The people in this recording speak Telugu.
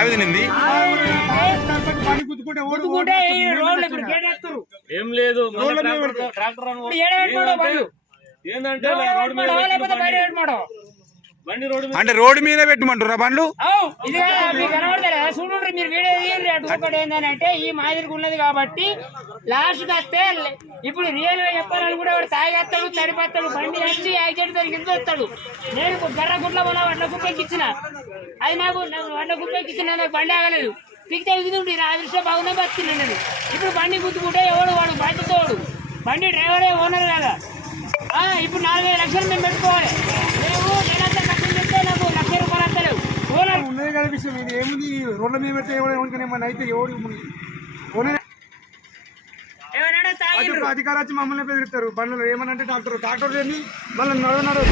ఆవిది నింది ఏం లేదు అంటే రోడ్డు మీద పెట్టమంటారా బండ్లు చూడండి మీరు వీడియో ఒకటి ఏంటంటే ఈ మాదిరికి ఉన్నది కాబట్టి లాస్ట్ వస్తే ఇప్పుడు రియల్ గా చెప్పాలని కూడా వాడు తాగేస్తాడు తడిపేస్తాడు బండి వచ్చి యాక్సిడెంట్ జరిగింది వస్తాడు. నేను గర్ర గుడ్ల వల్ల వడ్ల గుప్పకి ఇచ్చిన అది నాకు వడ్ల గుప్పకి ఇచ్చిన నాకు బండి ఆగలేదు పిక్తే ఎగుతుంటే నా దృష్టిలో బాగున్నా బతుకున్నాను నేను. ఇప్పుడు బండి గుద్దుకుంటే ఎవడు వాడు బాధ్యతోడు బండి డ్రైవరే ఓనర్ కదా. ఇప్పుడు 4,000 లక్షలు మేము పెట్టుకోవాలి. మేము నేనంతా కష్టం చెప్తే నాకు ₹1,00,000 వస్తలేవు. ఓనర్ ఉన్నది కదా విషయం ఇది ఏముంది రోడ్ల మీద పెడితే ఎవరికైనా అయితే ఎవరు అధికారం వచ్చి మమ్మల్ని బెదిరిస్తారు బండ్లు ఏమనంటే డాక్టర్ మళ్ళీ నడవ